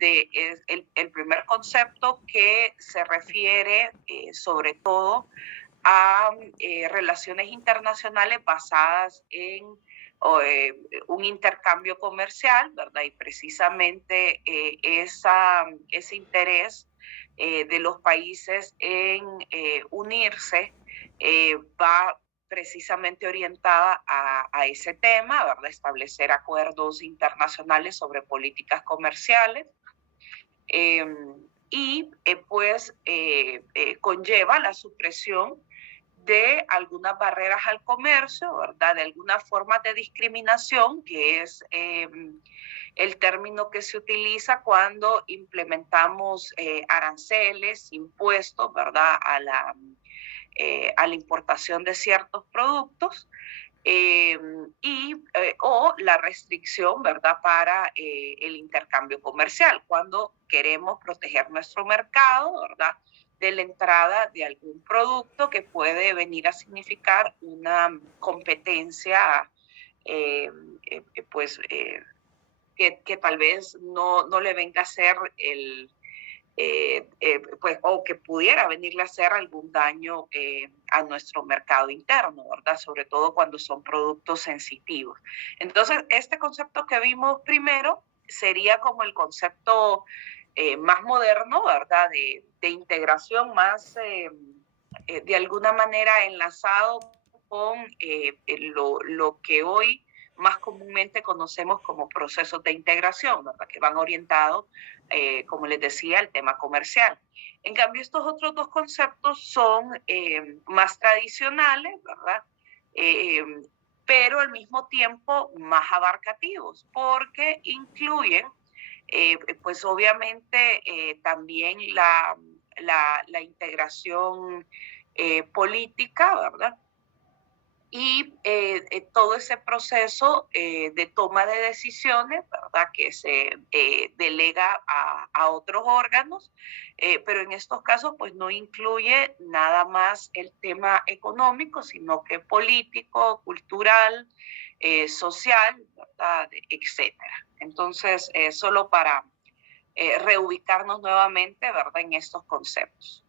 es el primer concepto que se refiere sobre todo a relaciones internacionales basadas en un intercambio comercial, ¿verdad? Y precisamente ese interés de los países en unirse va precisamente orientada a ese tema, ¿verdad? Establecer acuerdos internacionales sobre políticas comerciales. Eh, conlleva la supresión de algunas barreras al comercio, ¿verdad? De alguna forma de discriminación, que es el término que se utiliza cuando implementamos aranceles, impuestos, ¿verdad? A la importación de ciertos productos. O la restricción, ¿verdad?, para el intercambio comercial, cuando queremos proteger nuestro mercado, ¿verdad?, de la entrada de algún producto que puede venir a significar una competencia, eh, eh, pues, eh, que tal vez no le venga a ser pues, o que pudiera venirle a hacer algún daño a nuestro mercado interno, ¿verdad? Sobre todo cuando son productos sensitivos. Entonces, este concepto que vimos primero sería como el concepto más moderno, ¿verdad? De integración más, de alguna manera, enlazado con lo que hoy más comúnmente conocemos como procesos de integración, ¿verdad? Que van orientados, como les decía, al tema comercial. En cambio, estos otros dos conceptos son más tradicionales, ¿verdad? Eh, pero al mismo tiempo más abarcativos, porque incluyen, pues obviamente, también la integración política, ¿verdad? Y todo ese proceso de toma de decisiones, ¿verdad? Que se delega a otros órganos, pero en estos casos pues no incluye nada más el tema económico, sino que político, cultural, social, ¿verdad? Etcétera. Entonces, solo para reubicarnos nuevamente, ¿verdad? En estos conceptos.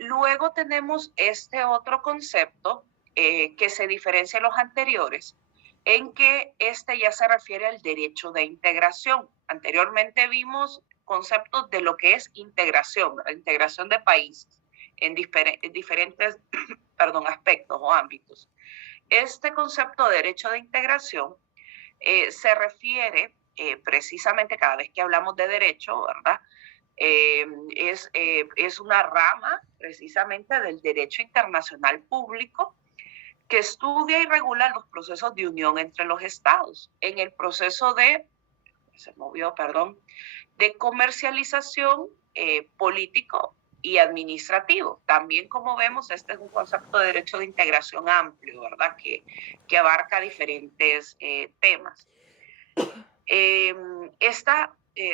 Luego tenemos este otro concepto que se diferencia de los anteriores, en que este ya se refiere al derecho de integración. Anteriormente vimos conceptos de lo que es integración, la integración de países en diferentes perdón, aspectos o ámbitos. Este concepto de derecho de integración se refiere precisamente cada vez que hablamos de derecho, ¿verdad? Es una rama precisamente del derecho internacional público que estudia y regula los procesos de unión entre los estados en el proceso de comercialización político y administrativo. También, como vemos, este es un concepto de derecho de integración amplio, ¿verdad? Que abarca diferentes temas.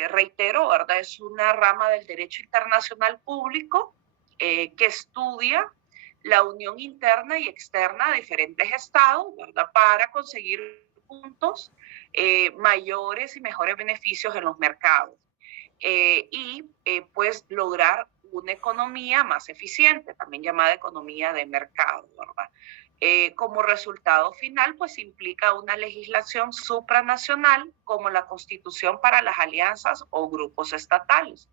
Reitero, ¿verdad? Es una rama del derecho internacional público que estudia la unión interna y externa de diferentes estados, ¿verdad? Para conseguir puntos mayores y mejores beneficios en los mercados pues lograr una economía más eficiente, también llamada economía de mercado, ¿verdad? Como resultado final, pues implica una legislación supranacional como la Constitución para las alianzas o grupos estatales.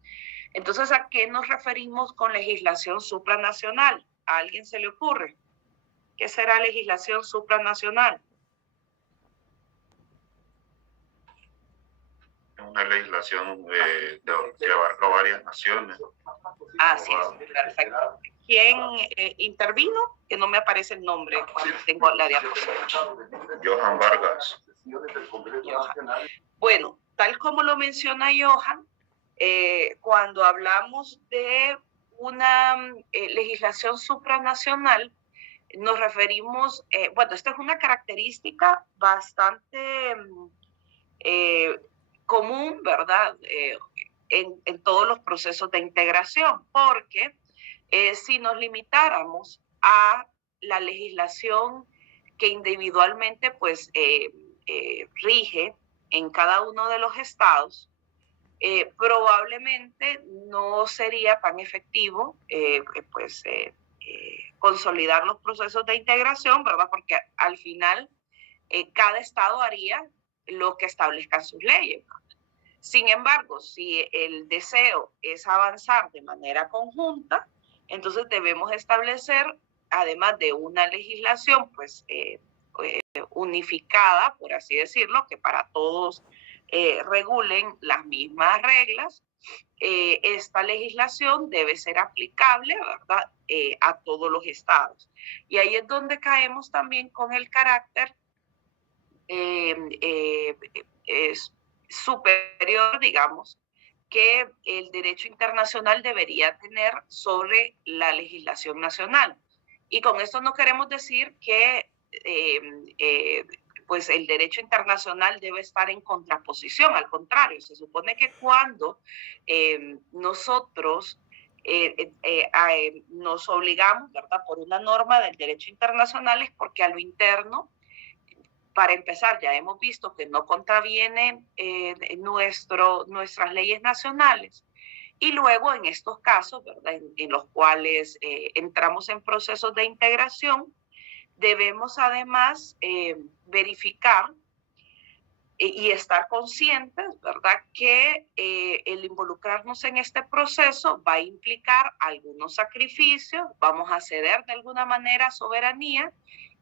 Entonces, ¿a qué nos referimos con legislación supranacional? ¿A alguien se le ocurre? ¿Qué será legislación supranacional? Una legislación que abarca varias naciones. Así es, perfecto. ¿Quién intervino? Que no me aparece el nombre cuando tengo la diapositiva. Johan Vargas. Johan. Bueno, tal como lo menciona Johan, cuando hablamos de una legislación supranacional, nos referimos, bueno, esta es una característica bastante eh, común, ¿verdad? En todos los procesos de integración, porque si nos limitáramos a la legislación que individualmente pues rige en cada uno de los estados, probablemente no sería tan efectivo consolidar los procesos de integración, ¿verdad? Porque al final cada estado haría lo que establezcan sus leyes. Sin embargo, si el deseo es avanzar de manera conjunta, entonces debemos establecer, además de una legislación unificada, por así decirlo, que para todos regulen las mismas reglas. Esta legislación debe ser aplicable, ¿verdad? A todos los estados. Y ahí es donde caemos también con el carácter es superior, digamos, que el derecho internacional debería tener sobre la legislación nacional. Y con esto no queremos decir que pues el derecho internacional debe estar en contraposición, al contrario, se supone que cuando nosotros nos obligamos, ¿verdad?, por una norma del derecho internacional es porque a lo interno, para empezar, ya hemos visto que no contraviene nuestras leyes nacionales. Y luego en estos casos, ¿verdad?, en los cuales entramos en procesos de integración, debemos además verificar y estar conscientes, ¿verdad?, que el involucrarnos en este proceso va a implicar algunos sacrificios, vamos a ceder de alguna manera soberanía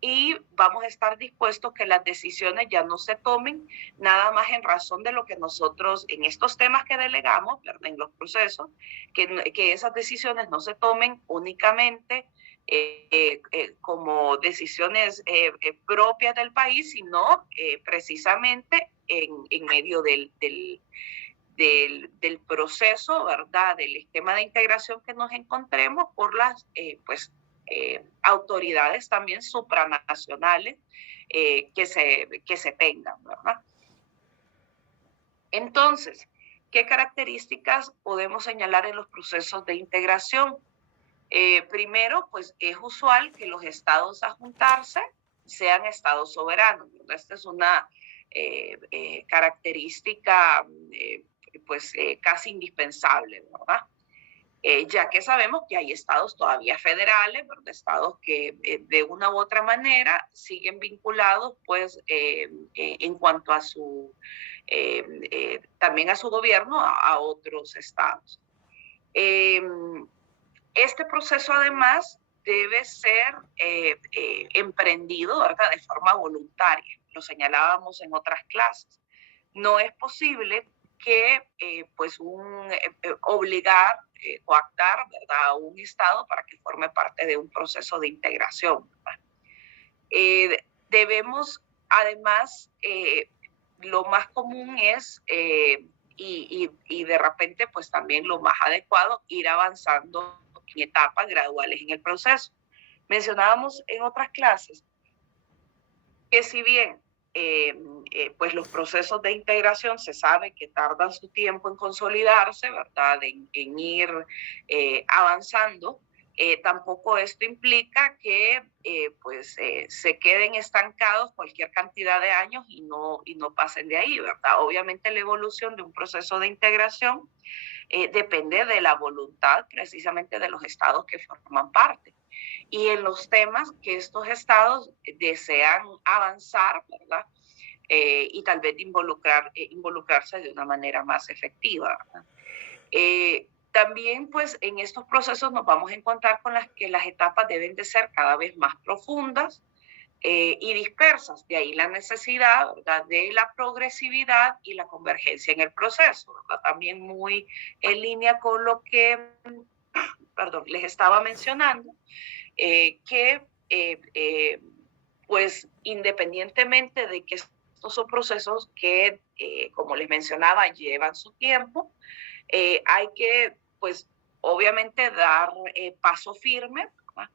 y vamos a estar dispuestos que las decisiones ya no se tomen nada más en razón de lo que nosotros, en estos temas que delegamos, ¿verdad?, en los procesos, que esas decisiones no se tomen únicamente como decisiones propias del país, sino precisamente en medio del proceso, ¿verdad?, del esquema de integración que nos encontremos por las autoridades también supranacionales que se tengan, ¿verdad? Entonces, ¿qué características podemos señalar en los procesos de integración? Primero, pues es usual que los estados a juntarse sean estados soberanos. Esta es una característica casi indispensable, ¿verdad? Ya que sabemos que hay estados todavía federales, ¿verdad?, estados que de una u otra manera siguen vinculados pues en cuanto a su también a su gobierno a otros estados. Este proceso además debe ser emprendido, ¿verdad?, de forma voluntaria. Lo señalábamos en otras clases. No es posible que obligar, coactar, ¿verdad?, a un Estado para que forme parte de un proceso de integración, ¿verdad? Debemos, además, lo más común es, y de repente, pues también lo más adecuado, ir avanzando en etapas graduales en el proceso. Mencionábamos en otras clases que si bien pues los procesos de integración se sabe que tardan su tiempo en consolidarse, ¿verdad?, en ir avanzando, tampoco esto implica que se queden estancados cualquier cantidad de años y no pasen de ahí, ¿verdad? Obviamente la evolución de un proceso de integración depende de la voluntad precisamente de los estados que forman parte. Y en los temas que estos estados desean avanzar, ¿verdad?, y tal vez involucrarse de una manera más efectiva, ¿verdad? También, pues, en estos procesos nos vamos a encontrar con que las etapas deben de ser cada vez más profundas y dispersas. De ahí la necesidad, ¿verdad?, de la progresividad y la convergencia en el proceso, ¿verdad? También muy en línea con lo que, les estaba mencionando, pues independientemente de que estos son procesos que, como les mencionaba, llevan su tiempo, hay que, pues, obviamente dar paso firme, ¿verdad?,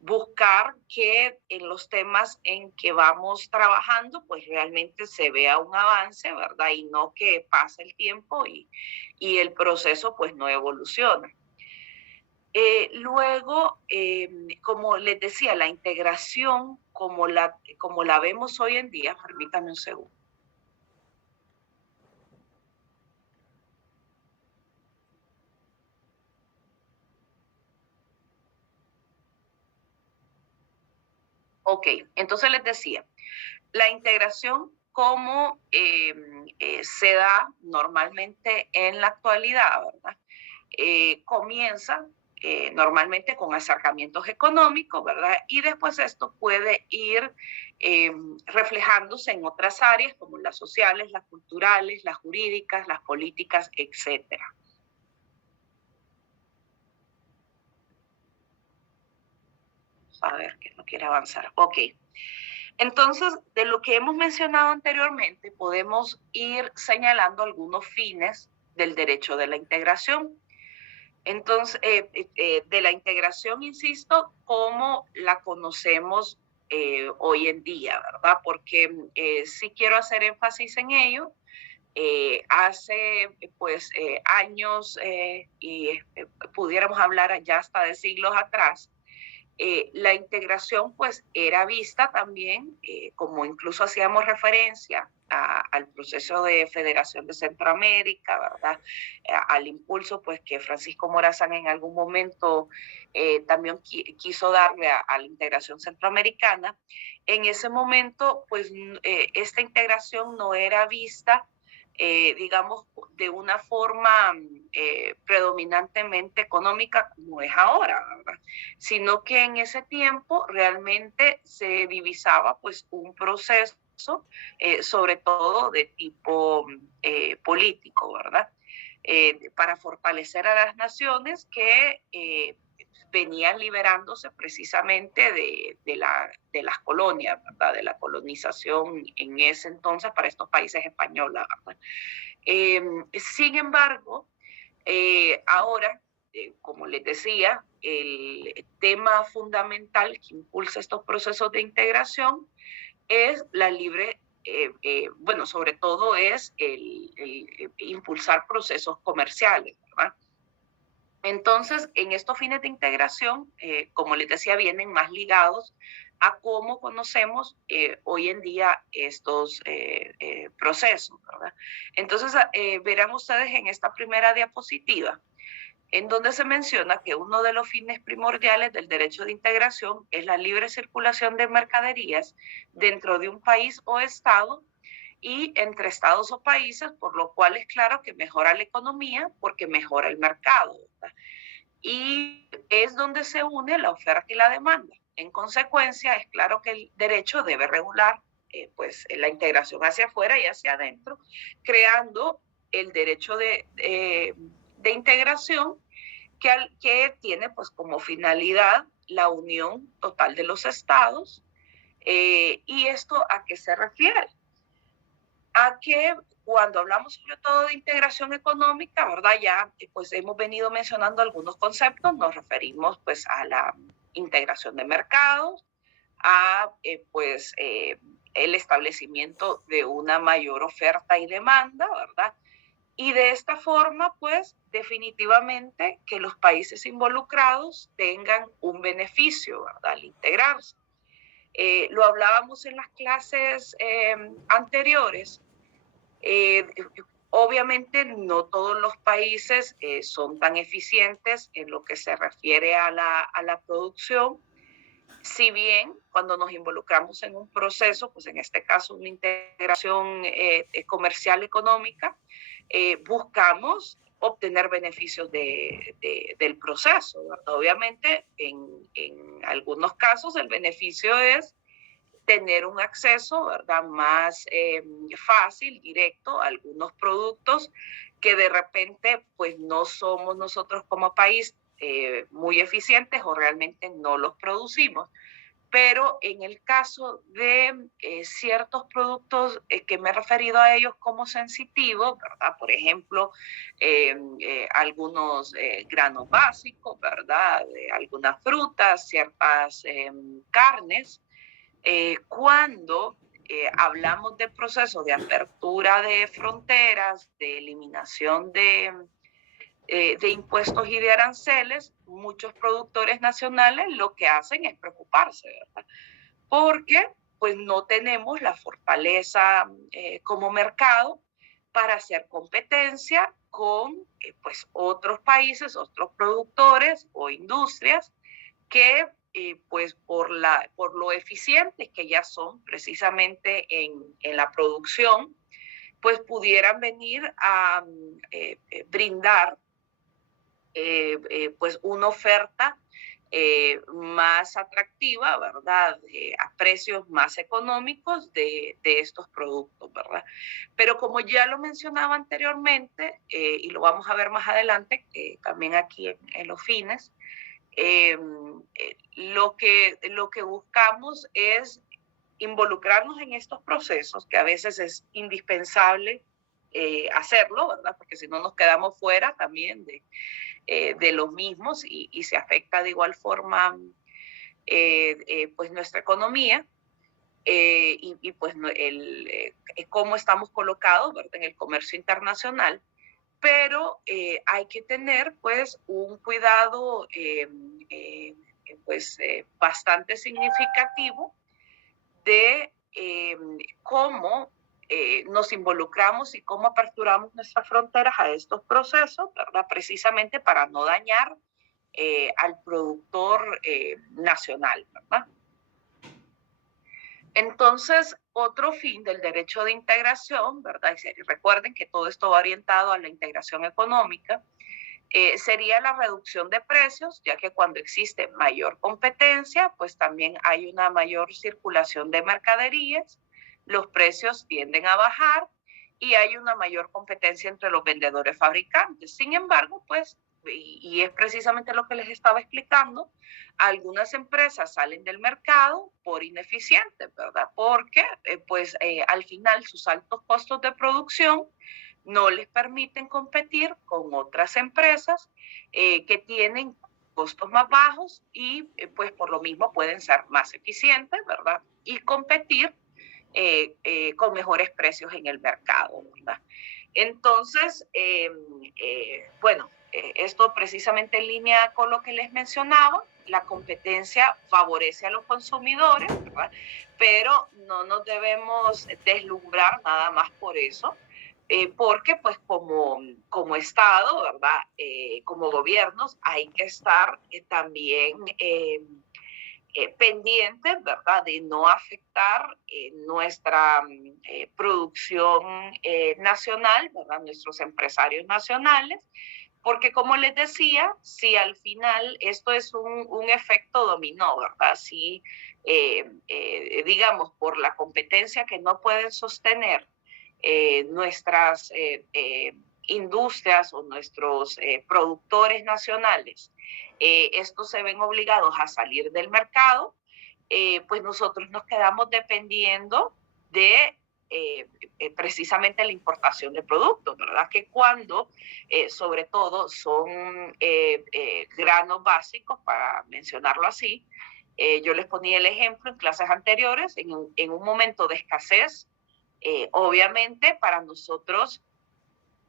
buscar que en los temas en que vamos trabajando, pues realmente se vea un avance, ¿verdad?, y no que pase el tiempo y el proceso pues no evoluciona. Luego, como les decía, la integración como la vemos hoy en día, permítame un segundo. Ok, entonces les decía, la integración como se da normalmente en la actualidad, ¿verdad? Comienza normalmente con acercamientos económicos, ¿verdad? Y después esto puede ir reflejándose en otras áreas como las sociales, las culturales, las jurídicas, las políticas, etcétera. A ver, que no quiere avanzar. Ok. Entonces, de lo que hemos mencionado anteriormente, podemos ir señalando algunos fines del derecho de la integración. Entonces, de la integración, insisto, como la conocemos hoy en día, ¿verdad? Porque sí quiero hacer énfasis en ello. Hace pues años y pudiéramos hablar ya hasta de siglos atrás, la integración pues era vista también, como incluso hacíamos referencia al proceso de federación de Centroamérica, ¿verdad? Al impulso pues que Francisco Morazán en algún momento también quiso darle a la integración centroamericana. En ese momento pues esta integración no era vista digamos, de una forma predominantemente económica como es ahora, ¿verdad? Sino que en ese tiempo realmente se divisaba pues un proceso, sobre todo de tipo político, ¿verdad? Para fortalecer a las naciones que venían liberándose precisamente de las colonias, ¿verdad? De la colonización en ese entonces para estos países españoles, ¿verdad? Sin embargo, ahora, como les decía, el tema fundamental que impulsa estos procesos de integración es la libre, bueno, sobre todo es el impulsar procesos comerciales, ¿verdad? Entonces, en estos fines de integración, como les decía, vienen más ligados a cómo conocemos hoy en día estos procesos, ¿verdad? Entonces, verán ustedes en esta primera diapositiva, en donde se menciona que uno de los fines primordiales del derecho de integración es la libre circulación de mercaderías dentro de un país o estado y entre estados o países, por lo cual es claro que mejora la economía porque mejora el mercado, ¿verdad? Y es donde se une la oferta y la demanda. En consecuencia, es claro que el derecho debe regular pues, la integración hacia afuera y hacia adentro, creando el derecho de integración que tiene pues, como finalidad la unión total de los estados. ¿Y esto a qué se refiere? A que cuando hablamos sobre todo de integración económica, ¿verdad? Ya pues hemos venido mencionando algunos conceptos, nos referimos pues a la integración de mercados, a el establecimiento de una mayor oferta y demanda, ¿verdad? Y de esta forma, pues definitivamente que los países involucrados tengan un beneficio, ¿verdad? Al integrarse. Lo hablábamos en las clases anteriores. Eh, Obviamente no todos los países son tan eficientes en lo que se refiere a la producción, si bien cuando nos involucramos en un proceso, pues en este caso una integración comercial económica, buscamos obtener beneficios del proceso, ¿verdad? Obviamente en algunos casos el beneficio es tener un acceso, ¿verdad? Más fácil, directo a algunos productos que de repente pues no somos nosotros como país muy eficientes o realmente no los producimos. Pero en el caso de ciertos productos que me he referido a ellos como sensitivos, ¿verdad? Por ejemplo, algunos granos básicos, ¿verdad? Algunas frutas, ciertas carnes, cuando hablamos de procesos de apertura de fronteras, de eliminación de impuestos y de aranceles, muchos productores nacionales lo que hacen es preocuparse, ¿verdad? Porque pues no tenemos la fortaleza como mercado para hacer competencia con pues otros países, otros productores o industrias que pues por lo eficientes que ya son precisamente en la producción, pues pudieran venir a brindar pues una oferta más atractiva, ¿verdad? A precios más económicos de estos productos, ¿verdad? Pero como ya lo mencionaba anteriormente, y lo vamos a ver más adelante, también aquí en los fines, lo que buscamos es involucrarnos en estos procesos, que a veces es indispensable hacerlo, ¿verdad? Porque si no nos quedamos fuera también de los mismos y se afecta de igual forma pues nuestra economía y pues cómo estamos colocados, ¿verdad? En el comercio internacional. Pero hay que tener pues un cuidado bastante significativo de cómo nos involucramos y cómo aperturamos nuestras fronteras a estos procesos, ¿verdad? Precisamente para no dañar al productor nacional, ¿verdad? Entonces, otro fin del derecho de integración, ¿verdad? Y recuerden que todo esto va orientado a la integración económica, sería la reducción de precios, ya que cuando existe mayor competencia, pues también hay una mayor circulación de mercaderías, los precios tienden a bajar y hay una mayor competencia entre los vendedores fabricantes. Sin embargo, pues, y es precisamente lo que les estaba explicando, algunas empresas salen del mercado por ineficientes, ¿verdad? Porque, al final sus altos costos de producción no les permiten competir con otras empresas que tienen costos más bajos y pues por lo mismo pueden ser más eficientes, ¿verdad? Y competir con mejores precios en el mercado, ¿verdad? Entonces, esto precisamente en línea con lo que les mencionaba, la competencia favorece a los consumidores, ¿verdad? Pero no nos debemos deslumbrar nada más por eso, porque pues como Estado, ¿verdad? Como gobiernos hay que estar también pendientes, ¿verdad? De no afectar nuestra producción nacional, ¿verdad? Nuestros empresarios nacionales, porque como les decía, si al final esto es un efecto dominó, ¿verdad? Si, digamos, por la competencia que no pueden sostener nuestras industrias o nuestros productores nacionales, estos se ven obligados a salir del mercado, pues nosotros nos quedamos dependiendo de precisamente la importación de productos, ¿verdad? Que cuando, sobre todo, son granos básicos, para mencionarlo así, yo les ponía el ejemplo en clases anteriores, en un momento de escasez, obviamente para nosotros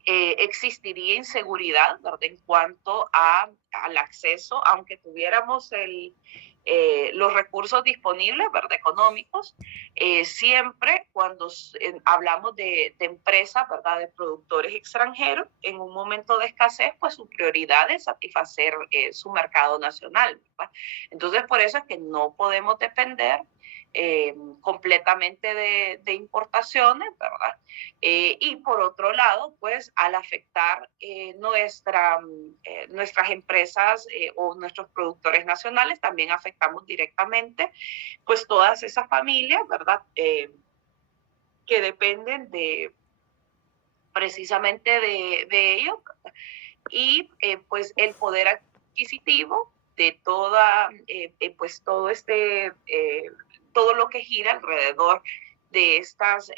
existiría inseguridad, ¿verdad? En cuanto al acceso, aunque tuviéramos los recursos disponibles, ¿verdad? Económicos, siempre cuando hablamos de empresas, ¿verdad? De productores extranjeros, en un momento de escasez, pues su prioridad es satisfacer su mercado nacional, ¿verdad? Entonces, por eso es que no podemos depender completamente de importaciones, ¿verdad? Y por otro lado, pues al afectar nuestras empresas o nuestros productores nacionales, también afectamos directamente pues todas esas familias, ¿verdad? Que dependen precisamente de ellos y pues el poder adquisitivo de pues todo lo que gira alrededor de estas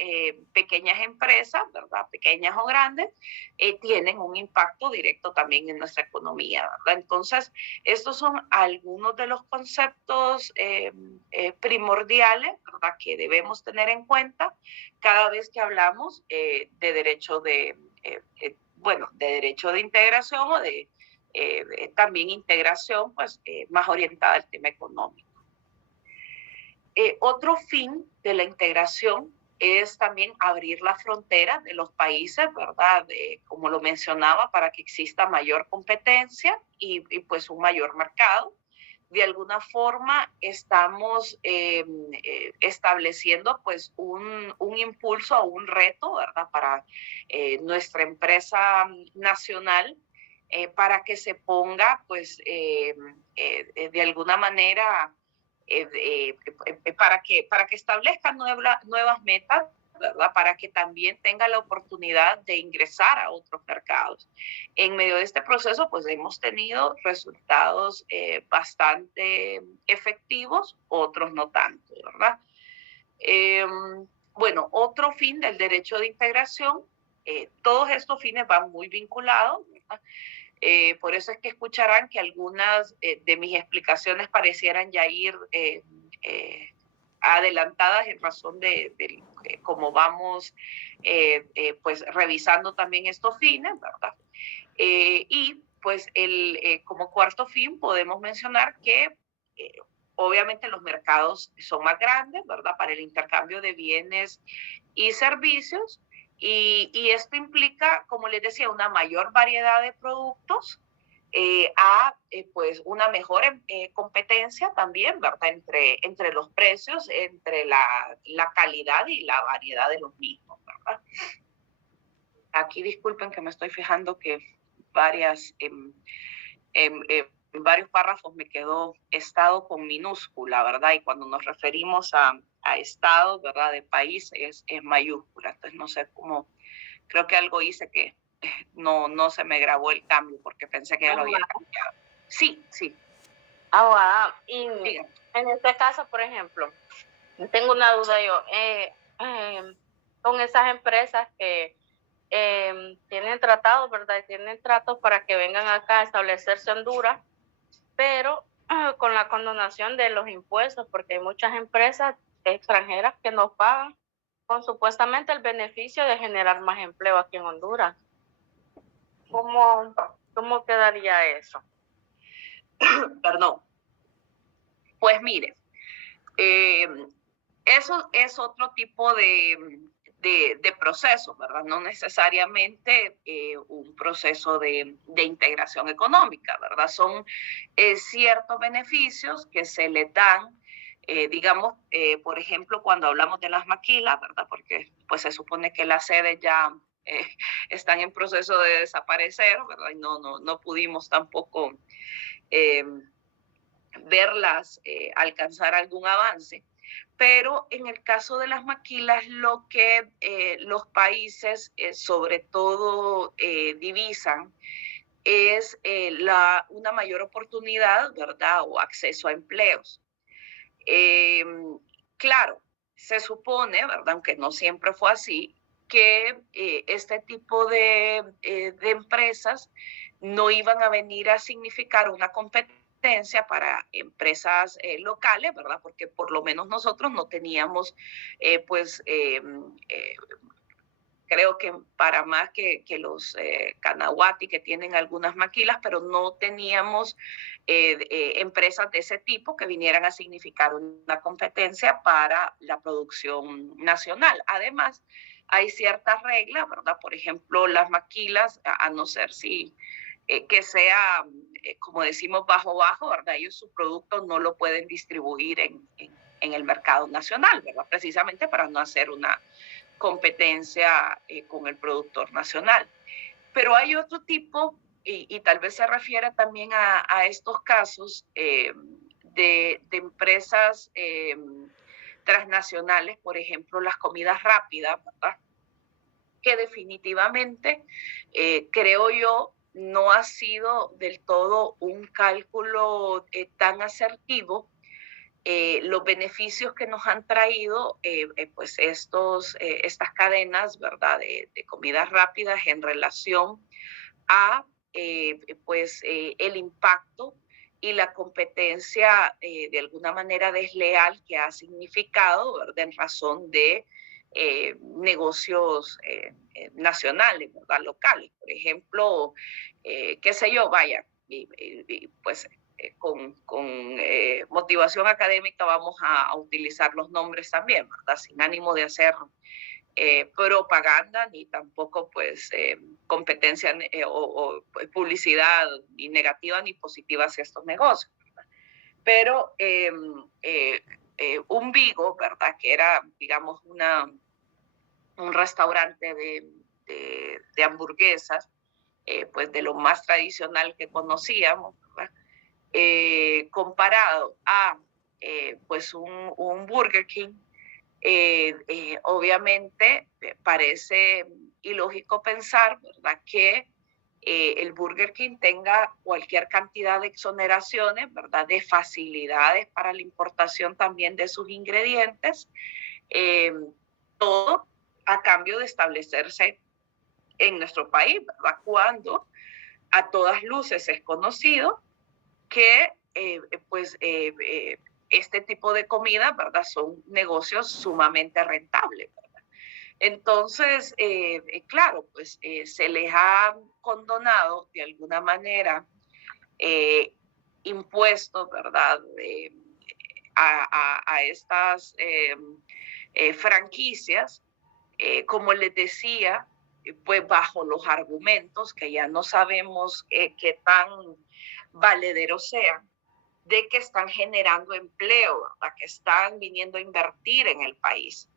pequeñas empresas, ¿verdad? Pequeñas o grandes, tienen un impacto directo también en nuestra economía, ¿verdad? Entonces, estos son algunos de los conceptos primordiales, ¿verdad? Que debemos tener en cuenta cada vez que hablamos de derecho de derecho de integración o de también integración, pues más orientada al tema económico. Otro fin de la integración es también abrir la frontera de los países, ¿verdad? Como lo mencionaba, para que exista mayor competencia y pues un mayor mercado. de alguna forma estamos estableciendo pues un impulso o un reto, ¿verdad? Para nuestra empresa nacional, para que se ponga pues de alguna manera, para que establezca nuevas metas, ¿verdad? Para que también tenga la oportunidad de ingresar a otros mercados. En medio de este proceso, pues hemos tenido resultados bastante efectivos, otros no tanto, ¿verdad? Bueno, otro fin del derecho de integración, todos estos fines van muy vinculados, ¿verdad? Por eso es que escucharán que algunas de mis explicaciones parecieran ya ir adelantadas en razón de cómo vamos pues revisando también estos fines, ¿verdad? Y pues como cuarto fin podemos mencionar que obviamente los mercados son más grandes, ¿verdad? Para el intercambio de bienes y servicios. Y esto implica, como les decía, una mayor variedad de productos, pues una mejor competencia también, ¿verdad? Entre los precios, entre la calidad y la variedad de los mismos, ¿verdad? Aquí disculpen que me estoy fijando que en varios párrafos me quedó estado con minúscula, ¿verdad? Y cuando nos referimos a estado, ¿verdad? De país es mayúscula. Entonces no sé cómo, creo que algo hice que no se me grabó el cambio porque pensé que ya lo había cambiado. Sí, sí. Abogada, y en este caso, por ejemplo, tengo una duda yo, con esas empresas que tienen tratados, ¿verdad? Tienen tratos para que vengan acá a establecerse en Honduras, pero con la condonación de los impuestos, porque hay muchas empresas extranjeras que nos pagan con supuestamente el beneficio de generar más empleo aquí en Honduras. ¿Cómo quedaría eso? Perdón. Pues mire, eso es otro tipo de proceso, ¿verdad? No necesariamente un proceso de integración económica, ¿verdad? Son ciertos beneficios que se le dan, digamos, por ejemplo, cuando hablamos de las maquilas, ¿verdad? Porque pues se supone que las sedes ya están en proceso de desaparecer, ¿verdad? Y no pudimos tampoco verlas alcanzar algún avance. Pero en el caso de las maquilas, lo que los países sobre todo divisan es una mayor oportunidad, ¿verdad? O acceso a empleos. Claro, se supone, ¿verdad? Aunque no siempre fue así, que este tipo de empresas no iban a venir a significar una competencia para empresas locales, ¿verdad? Porque por lo menos nosotros no teníamos, creo que para más que los Canahuati, que tienen algunas maquilas, pero no teníamos empresas de ese tipo que vinieran a significar una competencia para la producción nacional. Además, hay ciertas reglas, ¿verdad? Por ejemplo, las maquilas, a no ser si que sea, como decimos, bajo, ¿verdad? Ellos su producto no lo pueden distribuir en el mercado nacional, ¿verdad? Precisamente para no hacer una competencia con el productor nacional. Pero hay otro tipo, y tal vez se refiere también a estos casos de empresas transnacionales, por ejemplo, las comidas rápidas, ¿verdad? Que definitivamente, creo yo, no ha sido del todo un cálculo tan asertivo. Los beneficios que nos han traído pues estas cadenas, ¿verdad? De comidas rápidas en relación a el impacto y la competencia de alguna manera desleal que ha significado, ¿verdad? En razón de negocios nacionales, ¿verdad? Locales. Por ejemplo, qué sé yo, vaya, pues con motivación académica vamos a utilizar los nombres también, ¿verdad? Sin ánimo de hacer propaganda ni tampoco pues competencia o publicidad ni negativa ni positiva hacia estos negocios. pero un Vigo, ¿verdad? Que era, digamos, un restaurante de hamburguesas, pues de lo más tradicional que conocíamos, ¿verdad? Comparado a pues un Burger King, obviamente parece ilógico pensar, ¿verdad?, que el Burger King tenga cualquier cantidad de exoneraciones, ¿verdad?, de facilidades para la importación también de sus ingredientes, eh, todo a cambio de establecerse en nuestro país, ¿verdad?, cuando a todas luces es conocido que pues este tipo de comida, ¿verdad?, son negocios sumamente rentables, ¿verdad? Entonces, claro, pues se les ha condonado de alguna manera eh, impuestos, ¿verdad?, a estas franquicias, como les decía, pues bajo los argumentos que ya no sabemos qué tan valederos sean, de que están generando empleo, ¿verdad?, que están viniendo a invertir en el país.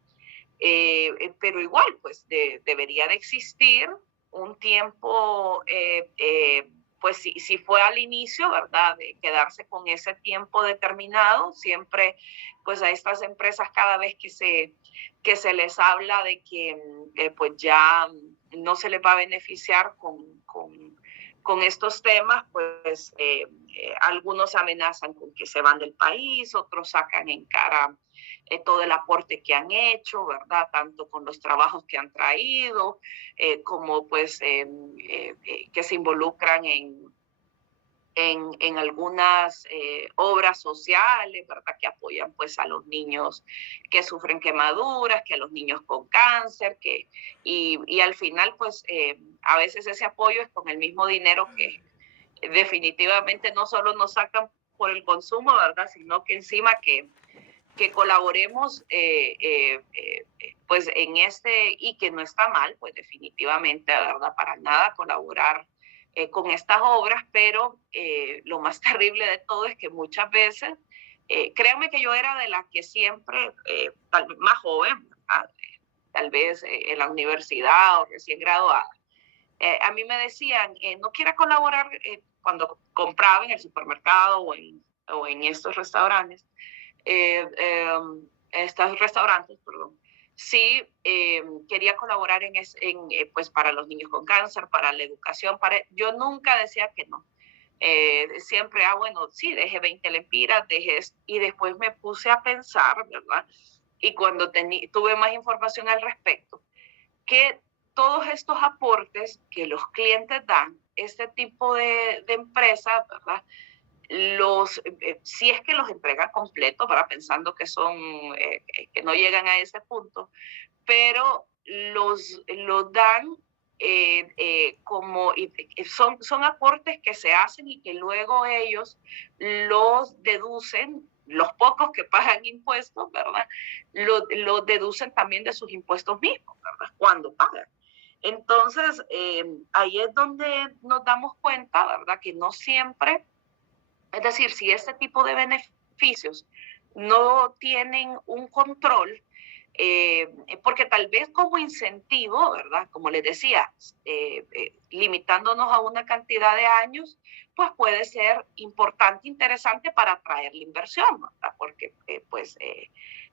Pero igual, pues debería de existir un tiempo, pues si fue al inicio, ¿verdad?, de quedarse con ese tiempo determinado, siempre, pues a estas empresas cada vez que se les habla de que pues ya no se les va a beneficiar con estos temas, pues algunos amenazan con que se van del país, otros sacan en cara todo el aporte que han hecho, ¿verdad? Tanto con los trabajos que han traído, como pues que se involucran en algunas obras sociales, ¿verdad?, que apoyan pues a los niños que sufren quemaduras, que a los niños con cáncer, y al final pues a veces ese apoyo es con el mismo dinero que definitivamente no solo nos sacan por el consumo, ¿verdad?, sino que encima que colaboremos pues en y que no está mal, pues definitivamente, ¿verdad?, para nada colaborar con estas obras, pero lo más terrible de todo es que muchas veces, créanme que yo era de las que siempre, tal vez más joven, tal vez en la universidad o recién graduada, a mí me decían, no quiera colaborar cuando compraba en el supermercado o en estos restaurantes, estos restaurantes, perdón, sí quería colaborar pues para los niños con cáncer, para la educación, yo nunca decía que no. Siempre, bueno, sí, dejé 20 lempiras, y después me puse a pensar, ¿verdad? Y cuando tuve más información al respecto, que todos estos aportes que los clientes dan, este tipo de empresas, ¿verdad?, si es que los entregan completos, para pensando que que no llegan a ese punto, pero los dan son aportes que se hacen y que luego ellos los deducen, los pocos que pagan impuestos, ¿verdad? Lo deducen también de sus impuestos mismos, ¿verdad?, cuando pagan. Entonces, ahí es donde nos damos cuenta, ¿verdad?, que no siempre, es decir, si este tipo de beneficios no tienen un control, porque tal vez como incentivo, ¿verdad?, como les decía, limitándonos a una cantidad de años, pues puede ser importante, interesante para atraer la inversión, ¿verdad?, porque pues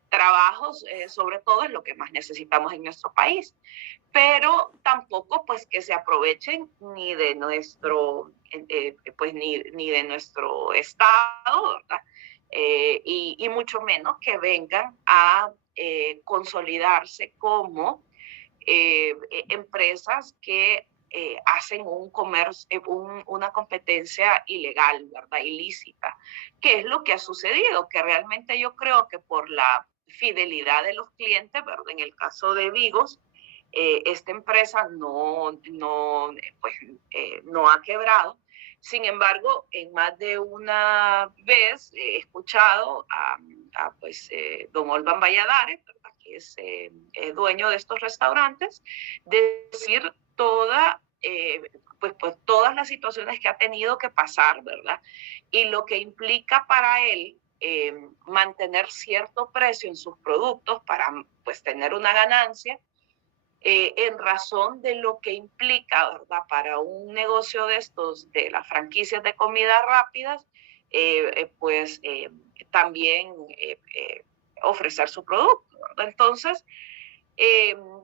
trabajos, sobre todo, es lo que más necesitamos en nuestro país, pero tampoco pues que se aprovechen ni de nuestro, pues ni de nuestro estado, ¿verdad? Y mucho menos que vengan a consolidarse como empresas que hacen un comercio, una competencia ilegal, ¿verdad?, ilícita, que es lo que ha sucedido, que realmente yo creo que por la fidelidad de los clientes, ¿verdad?, en el caso de Vigos, esta empresa pues, no ha quebrado. Sin embargo, en más de una vez he escuchado pues, don Olvan Valladares, ¿verdad?, que es dueño de estos restaurantes, decir toda pues todas las situaciones que ha tenido que pasar, ¿verdad? Y lo que implica para él mantener cierto precio en sus productos para pues tener una ganancia, en razón de lo que implica, ¿verdad? Para un negocio de estos, de las franquicias de comidas rápidas, pues también ofrecer su producto, ¿verdad? Entonces,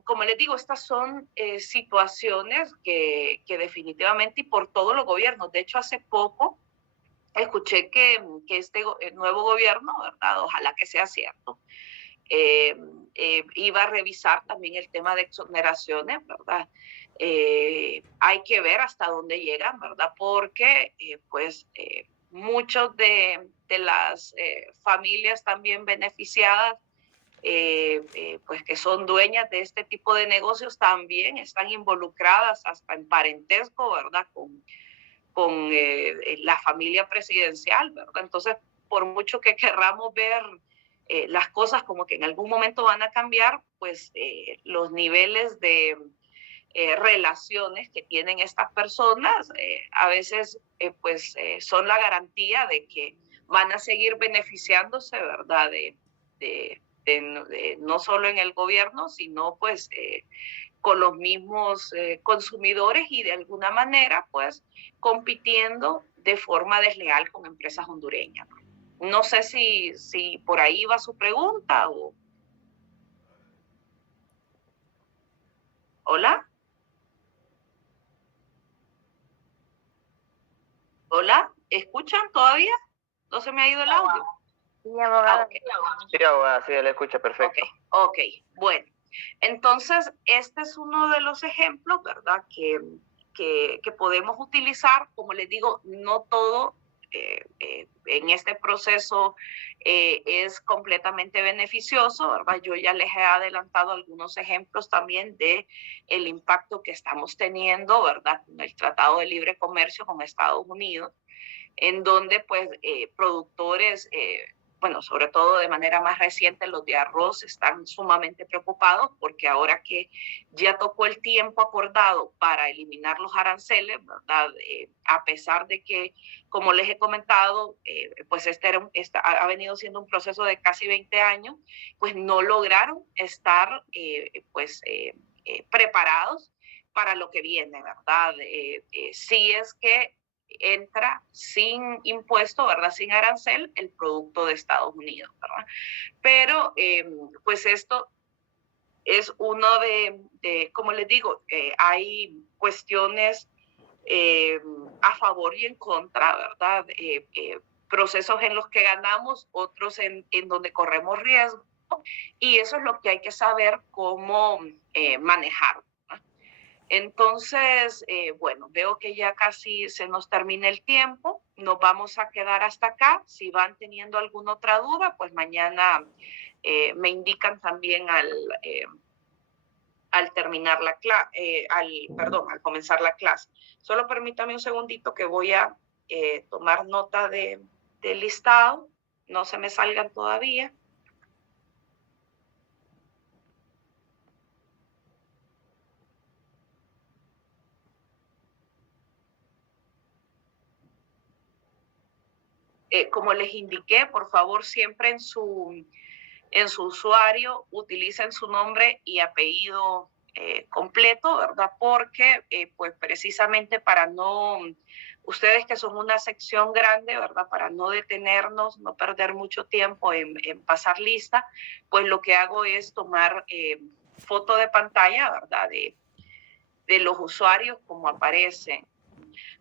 como les digo, estas son situaciones que definitivamente y por todos los gobiernos, de hecho hace poco escuché que este nuevo gobierno, ¿verdad? Ojalá que sea cierto, iba a revisar también el tema de exoneraciones, ¿verdad? Hay que ver hasta dónde llegan, ¿verdad? Porque pues muchos de las familias también beneficiadas, pues que son dueñas de este tipo de negocios, también están involucradas hasta en parentesco, ¿verdad? Con la familia presidencial, ¿verdad? Entonces, por mucho que querramos ver las cosas como que en algún momento van a cambiar, pues los niveles de relaciones que tienen estas personas a veces pues son la garantía de que van a seguir beneficiándose, ¿verdad? De no solo en el gobierno, sino pues con los mismos consumidores y de alguna manera pues compitiendo de forma desleal con empresas hondureñas. No sé si por ahí va su pregunta o... ¿Hola? ¿Hola? ¿Escuchan todavía? ¿No se me ha ido el audio? Sí, abogada. Okay. Sí, abogada, sí, le escucha perfecto. Ok, bueno. Entonces, este es uno de los ejemplos, ¿verdad? Que podemos utilizar. Como les digo, no todo en este proceso es completamente beneficioso, ¿verdad? Yo ya les he adelantado algunos ejemplos también de el impacto que estamos teniendo, ¿verdad? Con el Tratado de Libre Comercio con Estados Unidos, en donde pues productores, bueno, sobre todo de manera más reciente los de arroz están sumamente preocupados porque ahora que ya tocó el tiempo acordado para eliminar los aranceles, ¿verdad? A pesar de que, como les he comentado, pues ha venido siendo un proceso de casi 20 años, pues no lograron estar preparados para lo que viene, ¿verdad? Si es que entra sin impuesto, ¿verdad? Sin arancel, el producto de Estados Unidos, ¿verdad? Pero, pues esto es uno como les digo, hay cuestiones a favor y en contra, ¿verdad? Procesos en los que ganamos, otros en donde corremos riesgo, y eso es lo que hay que saber cómo manejar. Entonces, bueno, veo que ya casi se nos termina el tiempo. Nos vamos a quedar hasta acá. Si van teniendo alguna otra duda, pues mañana me indican también al terminar la clase, al comenzar la clase. Solo permítame un segundito que voy a tomar nota del listado. No se me salgan todavía. Como les indiqué, por favor, siempre en su usuario utilicen su nombre y apellido completo, ¿verdad? Porque, pues precisamente para no, ustedes que son una sección grande, ¿verdad? Para no detenernos, no perder mucho tiempo en pasar lista, pues lo que hago es tomar foto de pantalla, ¿verdad? De los usuarios como aparecen.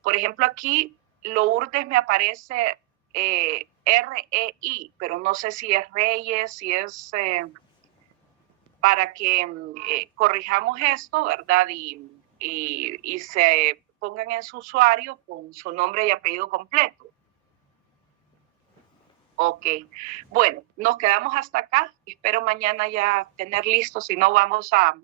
Por ejemplo, aquí Lourdes me aparece REI, pero no sé si es Reyes, si es para que corrijamos esto, ¿verdad? Y se pongan en su usuario con su nombre y apellido completo. Ok, bueno, nos quedamos hasta acá. Espero mañana ya tener listo, si no vamos a